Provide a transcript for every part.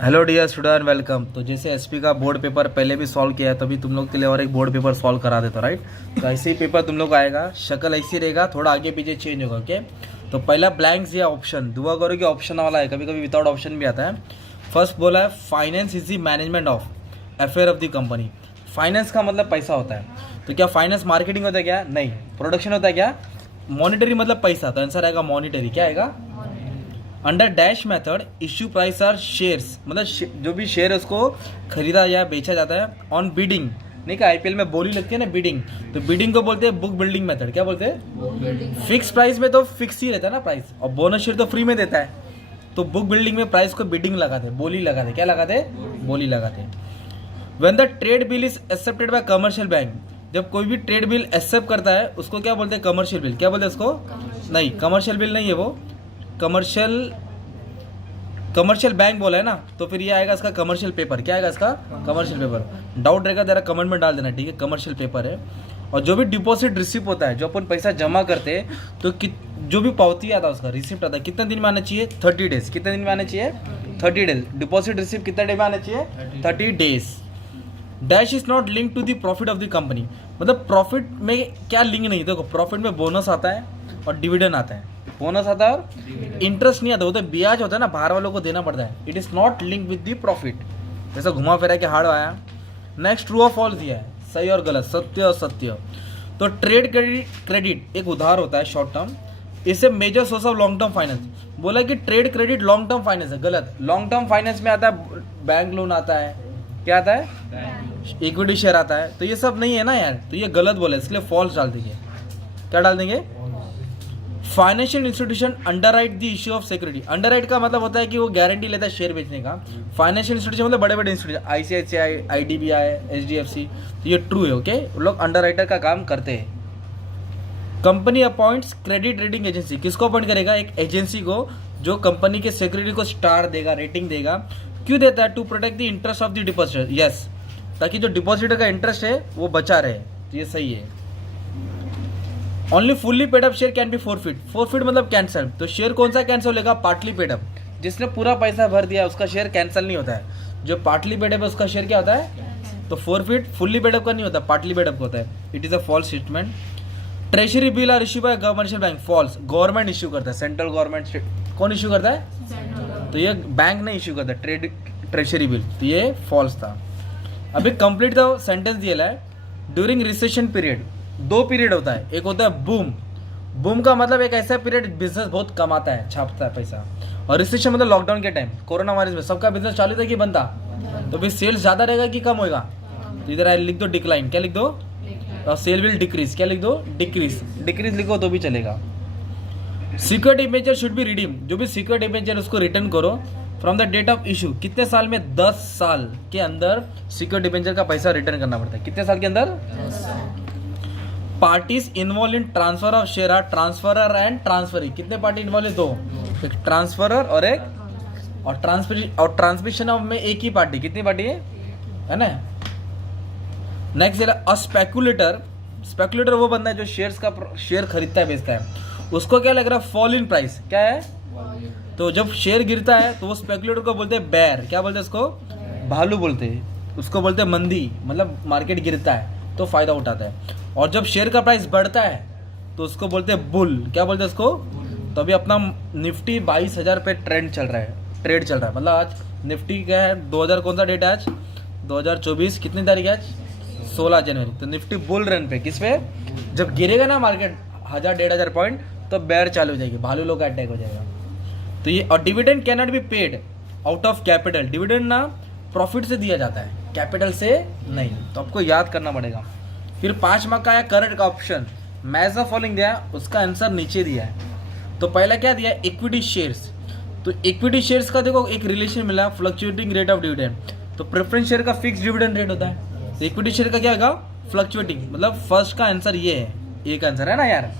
Hello dear student, welcome. तो जैसे SP का बोर्ड पेपर पहले भी सॉल्व किया है, तभी तुम लोग के लिए और एक बोर्ड पेपर सॉल्व करा देता, राइट। तो ऐसे ही पेपर तुम लोग आएगा, शक्ल ऐसी रहेगा, थोड़ा आगे पीछे चेंज होगा। ओके, तो पहला ब्लैंक्स या ऑप्शन दुआ करो कि ऑप्शन वाला है, कभी कभी विदाउट ऑप्शन भी आता है। फर्स्ट बोला है finance is the management of affair of the company. Finance का मतलब पैसा होता है, तो क्या फाइनेंस मार्केटिंग होता है क्या? नहीं। प्रोडक्शन होता है क्या? मॉनिटरी मतलब पैसा, तो आंसर आएगा मॉनिटरी। क्या आएगा? Under dash method issue price are shares, मतलब जो भी शेयर है उसको खरीदा या बेचा जाता है ऑन बिडिंग। नहीं क्या आईपीएल में बोली लगती है ना, बिडिंग, तो बिडिंग को बोलते हैं बुक बिल्डिंग मेथड। क्या बोलते हैं? फिक्स प्राइस में तो फिक्स ही रहता है ना प्राइस, और बोनस शेयर तो फ्री में देता है। तो बुक बिल्डिंग में प्राइस को बिडिंग लगाते, बोली लगाते। क्या लगाते? बोली लगाते। When the trade bill is accepted by commercial bank, जब कोई भी ट्रेड बिल एक्सेप्ट करता है उसको क्या बोलते हैं? Commercial bill. क्या बोलते हैं उसको? नहीं, कमर्शियल बिल नहीं है वो, कमर्शियल बैंक बोला है ना, तो फिर ये आएगा इसका कमर्शियल पेपर। क्या आएगा इसका? Commercial paper. डाउट रहेगा जरा कमेंट में डाल देना, ठीक है। कमर्शियल पेपर है। और जो भी डिपॉजिट रिसिप्ट होता है, जो अपन पैसा जमा करते हैं, तो जो भी पावती आता है उसका रिसिप्ट आता है, कितने दिन में आना चाहिए? 30 डेज। कितने दिन में आना चाहिए? 30 डेज। डिपॉजिट रिसिप्ट कितने डे में आना चाहिए? 30 days. Dash is not link to the profit of the company, मतलब प्रॉफिट में क्या लिंक नहीं। देखो, प्रॉफिट में बोनस आता है और डिविडेंड आता है। बोनस आता है और इंटरेस्ट नहीं आता, वो तो ब्याज होता है ना, बाहर वालों को देना पड़ता है। It is not link with the profit. जैसा घुमा फिरा के हार्ड आया। नेक्स्ट ट्रू और फॉल्स दिया है, सही और गलत, सत्य और सत्य। तो ट्रेड क्रेडिट एक उधार होता है शॉर्ट टर्म, इससे major source of long term finance. बोला कि trade credit long term finance है, गलत। लॉन्ग टर्म फाइनेंस में आता है बैंक लोन आता है, क्या आता है? इक्विटी शेयर आता है। तो ये सब नहीं है ना यार, तो ये गलत बोला, इसलिए फॉल्स डाल देंगे। क्या डाल देंगे? Financial institution underwrite the issue of security. Underwrite का मतलब होता है कि वो गारंटी लेता है शेयर बेचने का। फाइनेंशियल इंस्टीट्यूशन मतलब बड़े बड़े इंस्टीट्यूशन, आईसीआईसीआई, आईडीबीआई, एचडीएफसी, तो ये ट्रू है। ओके, वो लोग अंडरराइटर का काम करते हैं। Company appoints credit rating agency. किसको अपॉइंट करेगा? एक एजेंसी को, जो कंपनी के सिक्योरिटी को स्टार देगा, रेटिंग देगा। क्यों देता है? To protect the interest of the depositor. Yes, ताकि जो डिपॉजिटर का इंटरेस्ट है वो बचा रहे। तो ये सही है। Only fully paid up share can be forfeit. Forfeit मतलब कैंसल। तो शेयर कौन सा कैंसिल होगा? Partly paid up. जिसने पूरा पैसा भर दिया उसका शेयर कैंसिल नहीं होता है। जो पार्टली पेड अप है उसका शेयर क्या होता है? तो फोरफिट फुल्ली पेड अप का नहीं होता, पार्टली पेड अप का होता है। It is a false statement. Treasury bill are issue by commercial bank. False. Government issue करता है, सेंट्रल गवर्नमेंट। कौन इश्यू करता है? तो ये बैंक नहीं इश्यू करता ट्रेजरी बिल, तो ये फॉल्स था। अभी कंप्लीट द सेंटेंस दिया है। ड्यूरिंग रिसेशन पीरियड, दो पीरियड होता है। एक होता है बूम। बूम का मतलब एक ऐसा पीरियड बिजनेस बहुत कमाता है, छापता है पैसा। और रिसेशन मतलब लॉकडाउन के टाइम, कोरोना वायरस में सबका बिजनेस चालू था कि बंद था, तो फिर सेल्स ज़्यादा रहेगा कि कम होगा? तो इधर लिख दो डिक्लाइन। क्या लिख दो? और सेल विल डिक्रीज। क्या लिख दो? डिक्रीज। डिक्रीज लिखो तो भी चलेगा। Secured debenture should be redeem. जो भी सिक्योर्ड डिबेंचर उसको रिटर्न करो from the date of issue. कितने साल में? 10 साल के अंदर सिक्योर्ड डिबेंचर का पैसा रिटर्न करना पड़ता है। कितने साल के अंदर? Parties involve in transfer of share are transferor and transferee. कितने पार्टी इन्वॉल्व है? 2, एक ट्रांसफरर और एक और ट्रांसमिशन ऑफ में एक ही पार्टी। कितनी पार्टी है ना? नेक्स्ट अ स्पेकुलेटर। स्पेकुलेटर वो बंदा है जो शेयर खरीदता है, बेचता है। उसको क्या लग रहा है? Fall in price. क्या है? तो जब शेयर गिरता है तो वो स्पेकुलेटर को बोलते हैं बेयर। क्या बोलते हैं उसको? भालू बोलते हैं। उसको बोलते हैं मंदी, मतलब मार्केट गिरता है तो फायदा उठाता है। और जब शेयर का प्राइस बढ़ता है तो उसको बोलते हैं बुल। क्या बोलते हैं उसको? तो अभी अपना निफ्टी 22,000 पे ट्रेड चल रहा है। मतलब आज निफ्टी क्या है? 2000 कौन सा डेट है आज? 2024 कितनी तारीख है आज? 16 जनवरी। तो निफ्टी बुल रन पे, किस पे? जब गिरेगा ना मार्केट 1000-1500 पॉइंट, तो बेयर चालू हो जाएगी, भालू लोग का अटैक हो जाएगा। तो ये, और dividend can not be paid out of capital. Dividend ना प्रॉफिट से दिया जाता है, कैपिटल से नहीं। तो आपको याद करना पड़ेगा। फिर 5 मार्क का आया करंट का ऑप्शन, मैच द फॉलोइंग दिया, उसका आंसर नीचे दिया है। तो पहला क्या दिया? Equity shares. तो इक्विटी शेयर्स का देखो एक रिलेशन मिला, फ्लक्चुएटिंग रेट ऑफ डिविडेंड। तो प्रेफरेंस शेयर का फिक्स डिविडेंड रेट होता है, तो इक्विटी शेयर का क्या होगा? फ्लक्चुएटिंग। मतलब फर्स्ट का आंसर ये है, एक आंसर है ना यार।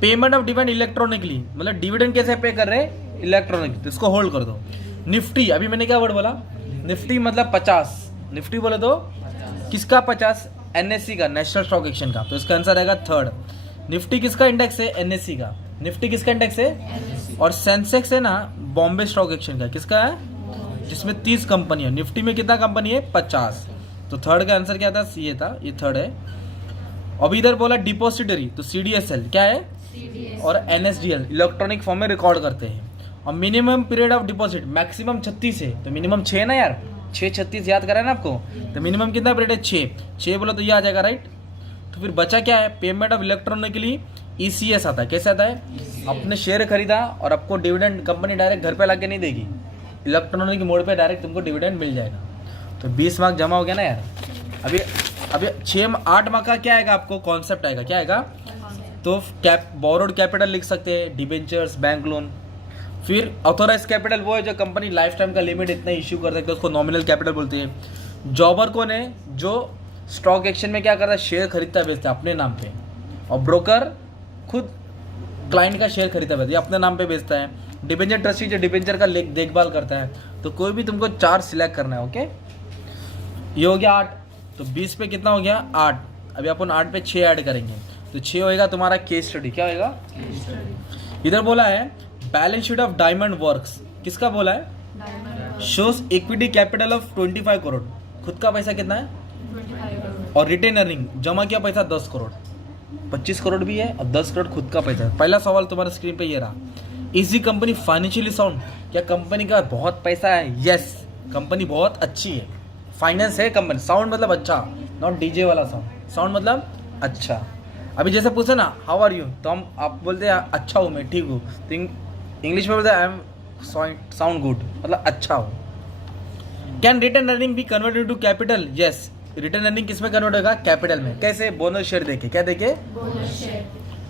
पेमेंट ऑफ डिविडेंड इलेक्ट्रॉनिकली, मतलब डिविडेंड कैसे पे कर रहे हैं? इलेक्ट्रॉनिक। तो इसको होल्ड कर दो। निफ्टी, अभी मैंने क्या वर्ड बोला? निफ्टी मतलब 50। निफ्टी बोले तो किसका 50? एनएससी का, नेशनल स्टॉक एक्सचेंज का। तो इसका आंसर आएगा थर्ड। निफ्टी किसका इंडेक्स है? एनएससी का। निफ्टी किसका इंडेक्स है? और सेंसेक्स है ना, बॉम्बे स्टॉक एक्सचेंज का। किसका है? जिसमें 30 कंपनी है। निफ्टी में कितना कंपनी है? 50। तो थर्ड का आंसर क्या था? ये था, ये थर्ड है। अब इधर बोला डिपॉजिटरी, तो CDSL क्या है? और NSDL इलेक्ट्रॉनिक फॉर्म में रिकॉर्ड करते हैं। और minimum period of deposit maximum 36 है, तो मिनिमम 6 ना यार, 6 36 याद करा है ना आपको, तो मिनिमम कितना पीरियड है? 6 बोला तो ये आ जाएगा, राइट। तो फिर बचा क्या है? पेमेंट ऑफ इलेक्ट्रॉनिकली ECS आता है। कैसे आता है? अपने शेयर खरीदा और आपको डिविडेंड कंपनी डायरेक्ट घर पे लाके नहीं देगी, इलेक्ट्रॉनिक मोड पे डायरेक्ट तुमको डिविडेंड मिल जाएगा। तो 20 मार्क जमा हो गया ना यार। अभी 8 मार्क का क्या आएगा आपको? कॉन्सेप्ट आएगा। क्या आएगा? तो बोरोड कैपिटल लिख सकते हैं, डिबेंचर्स, बैंक लोन। फिर ऑथोराइज कैपिटल वो है जो कंपनी लाइफ टाइम का लिमिट इतना इश्यू कर सकते हैं, उसको नॉमिनल कैपिटल बोलते हैं। जॉबर कौन है? जो स्टॉक एक्सचेंज में क्या करता है? शेयर खरीदता है, बेचता है अपने नाम पे। और ब्रोकर खुद क्लाइंट का शेयर खरीदता है, अपने नाम पे बेचता है। डिबेंचर ट्रस्टी जो डिबेंचर का देखभाल करता है। तो कोई भी तुमको 4 सिलेक्ट करना है। ओके, ये हो गया 8। तो 20 पे कितना हो गया? 8। अभी अपन 8 पे 6 ऐड करेंगे, तो 6 होएगा तुम्हारा केस स्टडी। क्या होएगा? इधर बोला है balance sheet of diamond works. किसका बोला है? Shows equity capital of 25 crore. खुद का पैसा कितना है? 25 करोड़। और रिटेन अर्निंग जमा किया पैसा 10 करोड़। 25 करोड़ भी है और 10 करोड़ खुद का पैसा है। पहला सवाल तुम्हारे स्क्रीन पे ये रहा, इज कंपनी फाइनेंशियली साउंड? क्या कंपनी का बहुत पैसा है? यस, कंपनी बहुत अच्छी है, फाइनेंस है कंपनी। साउंड मतलब अच्छा, नॉट डीजे वाला साउंड। साउंड मतलब अच्छा। अभी जैसे पूछे ना हाउ आर यू, तो हम आप बोलते हैं अच्छा हूँ मैं, ठीक हूँ। तो इंग्लिश में बोलते हैं आई एम साउंड गुड, मतलब अच्छा हो। Can return earning be converted to capital? Yes, return earning किस में कन्वर्ट होगा? कैपिटल में। कैसे? बोनस शेयर देके। क्या देके? Bonus share.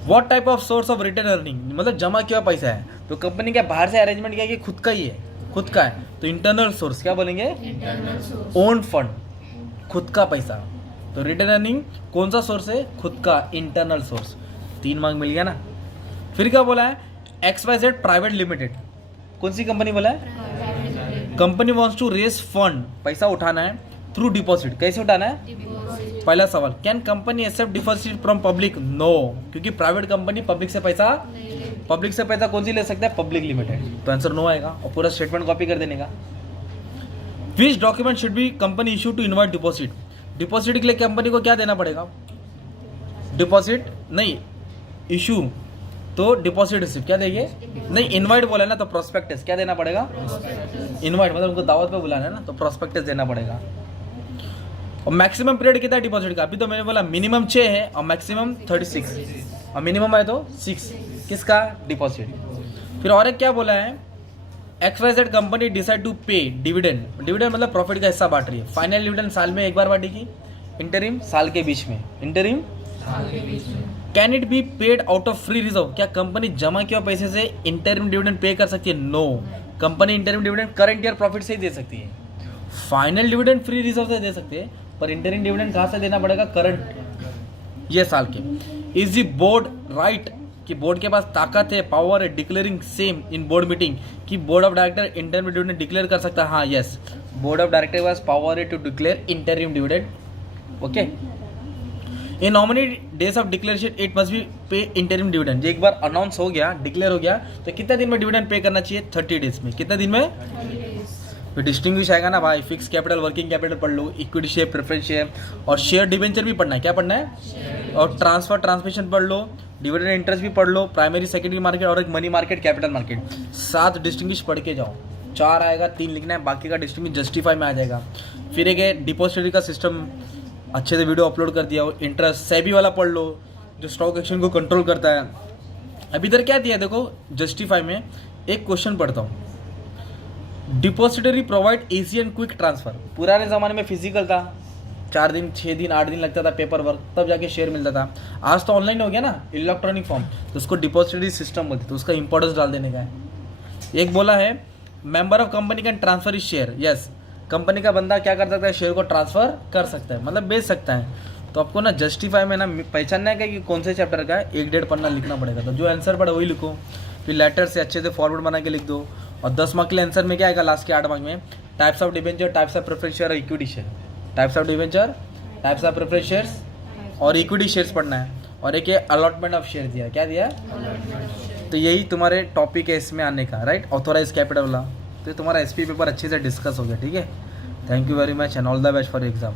What type of source of return earning? मतलब जमा किया पैसा है, तो कंपनी का बाहर से अरेंजमेंट क्या है कि खुद का ही है, खुद का है, तो इंटरनल सोर्स। क्या बोलेंगे? Internal source. ओन फंड, खुद का पैसा। तो रिटर्न अर्निंग कौन सा सोर्स है? खुद का, इंटरनल सोर्स। 3 मार्क मिल गया ना। फिर क्या बोला है? XYZ private limited. कौन सी कंपनी बोला है? Company wants to raise fund, पैसा उठाना है थ्रू डिपॉजिट। कैसे उठाना है? डिपॉजिट। पहला सवाल, can company accept deposit from public? No, क्योंकि प्राइवेट कंपनी पब्लिक से पैसा कौन सी ले सकता है? Public limited. तो आंसर नो आएगा और पूरा स्टेटमेंट कॉपी कर देने का। Which document should be company issue to invite deposit? Deposit के लिए कंपनी को क्या देना पड़ेगा? डिपॉजिट नहीं, इशू तो डिपॉजिट रिसिप्ट। क्या देंगे? नहीं, इनवाइट बोला ना तो प्रोस्पेक्टस। क्या देना पड़ेगा? इनवाइट मतलब उनको दावत पे बुलाना है ना, तो प्रोस्पेक्टस देना पड़ेगा। और मैक्सिमम पीरियड कितना है डिपॉजिट का? अभी तो मैंने बोला मिनिमम 6 है और मैक्सिमम 36, और मिनिमम है तो 6। किसका? डिपॉजिट। फिर और एक क्या बोला है? XYZ कंपनी डिसाइड टू पे डिविडेंड। डिविडेंड मतलब प्रॉफिट का हिस्सा बांट रही है। फाइनल डिविडेंड साल में एक बार बांटेगी, इंटरिम साल के बीच में। Interim can it be paid out of free reserve? क्या कंपनी जमा किया पैसे से इंटरिम डिविडेंड पे कर सकती है? No, company interim dividend current year profit से ही दे सकती है। फाइनल डिविडेंड फ्री रिजर्व से दे सकते हैं, पर इंटरिम डिविडेंड कहाँ से देना पड़ेगा? करंट ये साल के। इज द बोर्ड राइट कि बोर्ड के पास ताकत है, पावर है, declaring same in board meeting कि board of director interim dividend declare कर सकता है? हाँ, यस, बोर्ड ऑफ डायरेक्टर के पास पावर है to declare interim dividend. Okay, in nominee days of declaration it must be pay interim dividend. एक बार अनाउंस हो गया, डिक्लेयर हो गया, तो कितना दिन में डिविडेंड पे करना चाहिए? 30 डेज में। कितने दिन में? 30 डेज। फिर डिस्टिंग्विश आएगा ना भाई, फिक्स कैपिटल, वर्किंग कैपिटल पढ़ लो, इक्विटी शेयर, प्रेफरेंस शेयर, और शेयर डिवेंचर भी पढ़ना है। क्या पढ़ना है? और ट्रांसफर ट्रांसमिशन पढ़ लो, डिविडेंड इंटरेस्ट भी पढ़ लो, प्राइमरी सेकेंडरी मार्केट और एक money market, capital market. 7 distinguish पढ़ के जाओ। 4 आएगा, 3 लिखना है, बाकी का डिस्टिंग्विश जस्टिफाई में आ जाएगा। फिर एक डिपॉजिटरी का सिस्टम अच्छे से वीडियो अपलोड कर दिया। इंटरेस्ट सेबी वाला पढ़ लो, जो स्टॉक एक्सचेंज को कंट्रोल करता है। अभी इधर क्या दिया देखो, जस्टिफाई में एक क्वेश्चन पढ़ता हूँ। Depository provide easy and quick transfer. पुराने ज़माने में फिजिकल था, 4 दिन 6 दिन 8 दिन लगता था पेपर वर्क, तब जाके शेयर मिलता था। आज तो ऑनलाइन हो गया ना, इलेक्ट्रॉनिक फॉर्म, तो उसको डिपॉजिटरी सिस्टम बोलते, तो उसका इंपॉर्टेंस डाल देने का है। एक बोला है member of company can transfer is share. Yes, company का बंदा क्या कर सकता है? शेयर को ट्रांसफर कर सकता है, मतलब बेच सकता है। तो आपको ना जस्टिफाई में ना पहचानना है कि कौन से चैप्टर का है, 1-1.5 पन्ना लिखना पड़ेगा। तो जो आंसर पड़ा वही लिखो, फिर लेटर से अच्छे से फॉरवर्ड बना के लिख दो। और 10 मार्क के लिए आंसर में क्या आएगा? लास्ट के 8 मार्क में types of debenture, types of preference share और equity share. Types of debenture, types of preference shares और इक्विटी शेयर्स पढ़ना है। और एक ये अलॉटमेंट ऑफ शेयर दिया। क्या दिया? तो यही तुम्हारे टॉपिक है इसमें आने का, राइट? ऑथोराइज कैपिटल वाला। तो ये तुम्हारा SP पेपर अच्छे से डिस्कस हो गया, ठीक है। Thank you very much and all the best for exam.